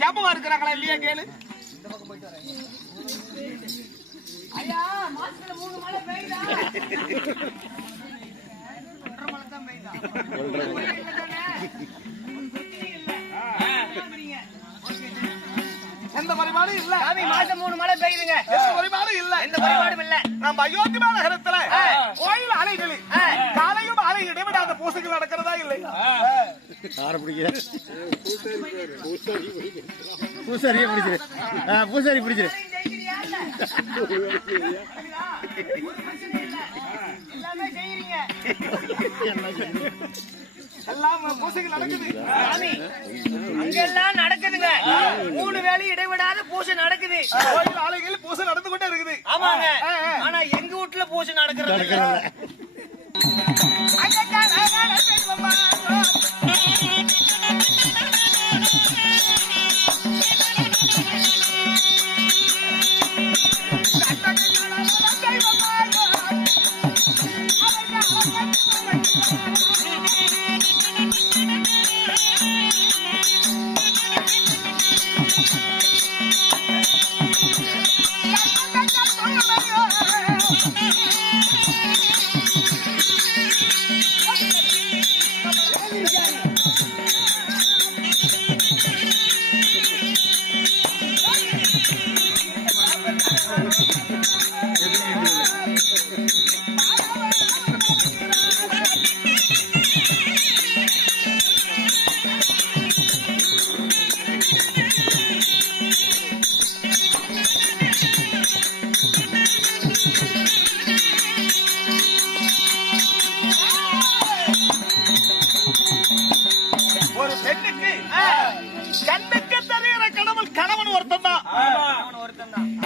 சேப்பமா இருக்கிறாங்களா இல்லையா கேளு. ஐயா மாசத்துல 3 மழை பெய்யுதா? 1.5 மழை தான் பெய்யுதா? எந்த பரிமாணம் இல்ல. சாமி மாசம் 3 மழை பெய்யுதுங்க. எந்த பரிமாணம் இல்ல. எந்த பரிமாணம் இல்ல. நம்ம அயோத்தி நகரத்துல கோயில் அலைகளில் காலையும் மாலை இடைவிடாத பூசைகள் நடக்கிறதா இல்லை. பூசாரி பிடிச்சிரு எல்லாமே செய்யறீங்க. எல்லாம் பூசைகள் நடக்குது. சாமி அங்கெல்லாம் நடக்குதுங்க. 3 வேளை இடைவிடாத பூசை நடக்குது. கோயில் ஆலைகளில் பூசை நடந்து கொண்டே இருக்குது. ஆமாங்க. ஆனா எங்க வீட்டுல பூசை நடக்கிறது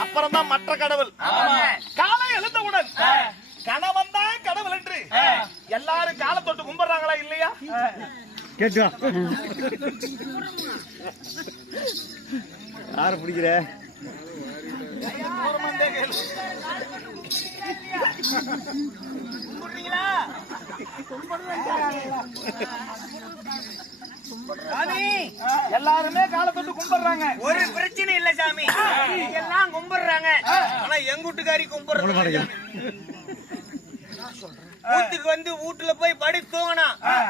அப்புறம் தான் மற்ற கடவுள். காலை எழுந்தவுடன் கணவன் தான் கடவுள் என்று எல்லாரும் காலை தொட்டு கும்பிடுறாங்களா இல்லையா? கேட்டு யார பிடிக்கிற எல்லாருமே காலை தொட்டு கும்பிடுறாங்க. ஒரு பிரச்சனை இல்ல சாமி. எல்லாம் கும்பிடுறாங்க. ஆனா எங்க வீட்டுக்காரி கும்பிடுறாங்க. வீட்டுக்கு வந்து வீட்டுல போய் படி தூங்கினா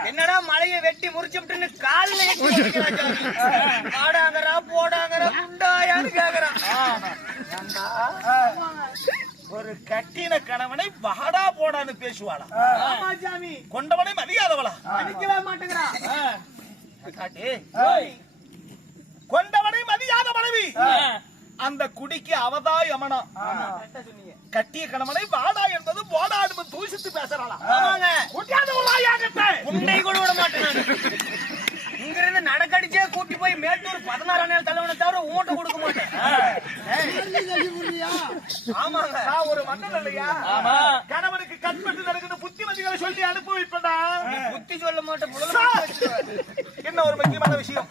என்னடா மழைய வெட்டி முறிச்சுட்டுன்னு காலில் பாடாங்கறா போடாங்கறா முண்டாயான்னு கேக்குறான். ஒரு கட்டின கணவனை வாடா போடான்னு பேசுவாளா? ஆமா சாமி. கொண்டவனை மதியாதவளா? மதிக்கவே மாட்டேங்கிறா. கொண்டவனை மதியாத மனைவி அந்த குடிக்கு அவதா யமனா. கட்டிய கணவனை வாடா என்பது போடா என்பது தூசித்து பேசுறாளா? உன்னை கூட விட மாட்டேன். இங்க இருந்து நடக்கடிச்சே கூட்டி போய் மேட்டூர் 16 நாள் தலைவனை தவிர ஊட்ட கொடுக்க மாட்டேன். ஆமாங்க. நான் ஒரு மன்னன் இல்லையா? கணவனுக்கு கண்பட்டு நடக்கிற புத்திமதிகளை சொல்லி அனுப்பி வைப்படா. புத்தி சொல்ல மாட்டேன். என்ன ஒரு முக்கியமான விஷயம்,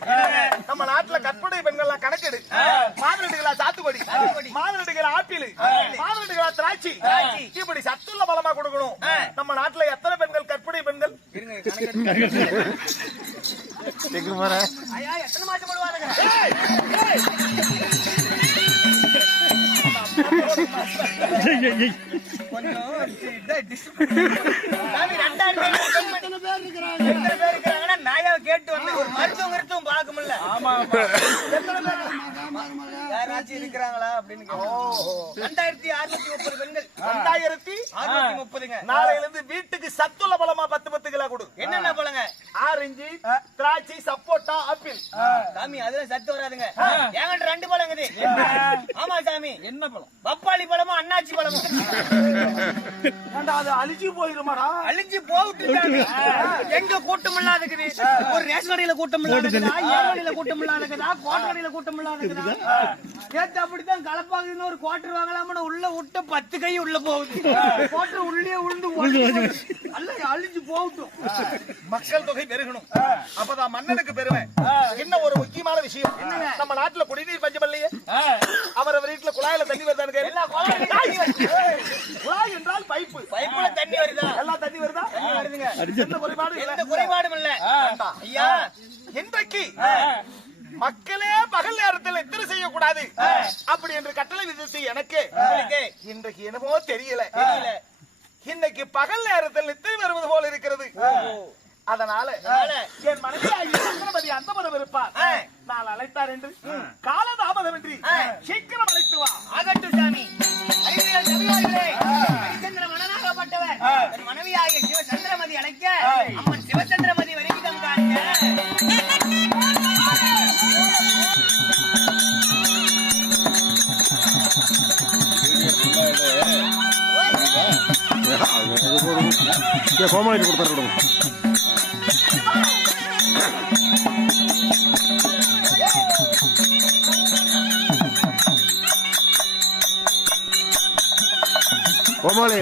நம்ம நாட்டுல கற்பனை பெண்கள் கணக்கெடு. மாதுளடிகளா சாத்துக்குடி, மாதுளடிகளா ஆப்பிள், மாதுளடிகளா திராட்சை, இப்படி சத்துள்ள பலமா கொடுக்கணும். நம்ம நாட்டுல எத்தனை பெண்கள் கற்பனை பெண்கள்? ஐயா எத்தனை மாசம் போடுவாங்க? நாயாவை கேட்டு வந்து ஒரு மருத்துவம் பார்க்க முடியல. யாராச்சும் இருக்கிறாங்களா அப்படின்னு 2630 பெண்கள். 2630ங்க. நாளையில இருந்து வீட்டுக்கு சத்துள்ள பழமா 10 கிலோ கொடு. என்னென்ன பழங்க? ஆரஞ்சு, திராட்சை, சப்போட்டா, ஆப்பிள். சாமி அதெல்லாம் சத்து வராதுங்க. என்கிட்ட 2 பழம் இருக்குது. ஆமா சாமி. என்ன பழம்? பப்பாளி பழமும் அண்ணாச்சி பழமும். அது அழிச்சு போயிருமாடா? அழிஞ்சு போட்டு எங்க கூட்டம் இல்லாத இருக்குது. ஒரு ரேஷன் கடையில கூட்டம் இல்லாத, ஏழு கூட்டம் இல்லாத, கோட்டடையில கூட்டம் இல்லாத. நேத்து அப்படித்தான் கலப்பாக்குதுன்னு ஒரு கோட்டர் வாங்கலாம்னு உள்ள விட்டு 10 கை உள்ள போகுது. கோட்டர் உள்ளே உளுந்து அல்ல அழிஞ்சு போகட்டும். மக்கள் தொகை பெருகணும், அப்பதான் மன்னனுக்கு பெருமை. என்ன ஒரு முக்கியமான விஷயம், நம்ம நாட்டுல குடிநீர் பஞ்சம் இல்லையே. அவர் வீட்டுல குழாயில தண்ணி வருதான்னு குழாய் என்றால் பைப்பு, பைப்புல தண்ணி வருதா? எல்லாம் தண்ணி வருதா? வருதுங்க. எந்த குறைபாடும் எந்த குறைபாடும் இல்ல. ஐயா இன்றைக்கு மக்களே பகல் அப்படி என்று கட்டளை விதித்து எனக்கு இன்றைக்கு என்னமோ தெரியல இன்னைக்கு பகல் நேரத்தில் நித்திரை வருவது போல இருக்கிறது. அதனால என் மனைவியாகிய சந்திரமதி அந்தமரம் இருப்பார். நான் அழைத்தார் என்று காலதாமதமின்றி சீக்கிரம் அழைத்து வா. ஆகட்டும் சாமி. அறிவியல் சபையார்களே, ஹரிச்சந்திர மன்னனாகப்பட்டவர் தன் மனைவியாகிய சிவசந்திரமதி அழைக்க அம்மன் சிவசந்திரமதி வருகிதம் கோமாளி கொடுத்தாரு. கோமாளி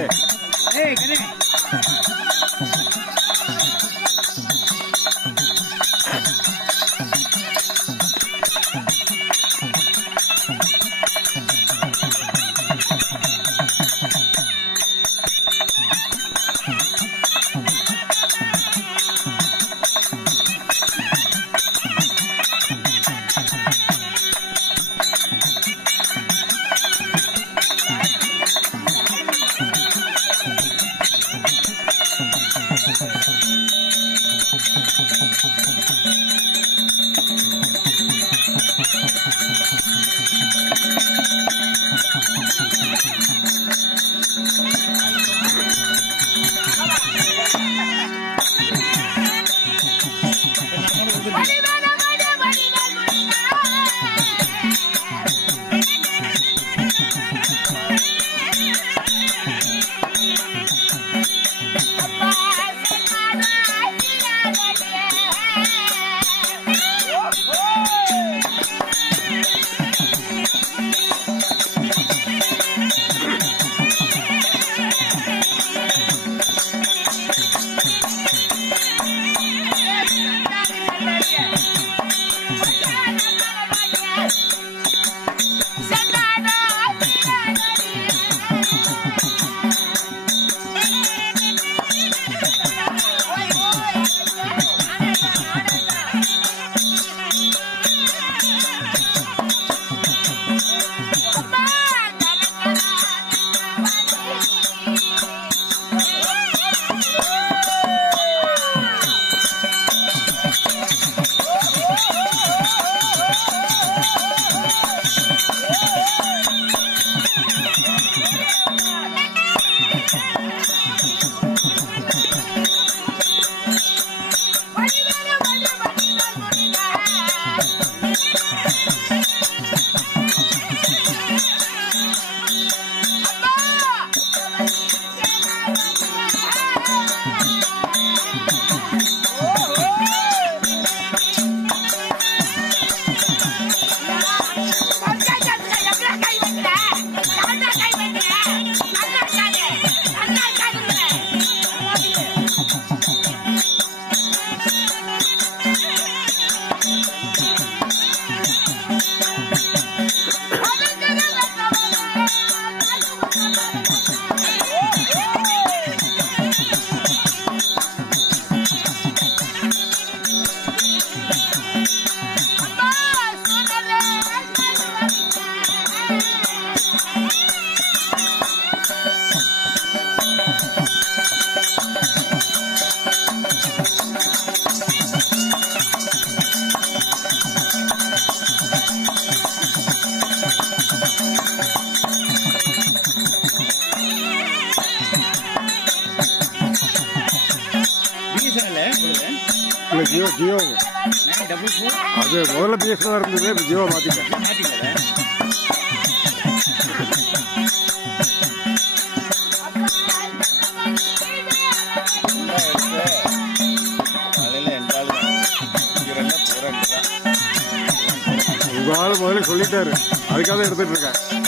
ஜியோ ஜியோ அது முதல்ல பிஎஸ்என்எல் இருந்தது, இப்போ ஜியோ மாற்றிட்டேன். உங்க ஆள் முதல்ல சொல்லிட்டாரு, அதுக்காக எடுத்துட்டு இருக்கேன்.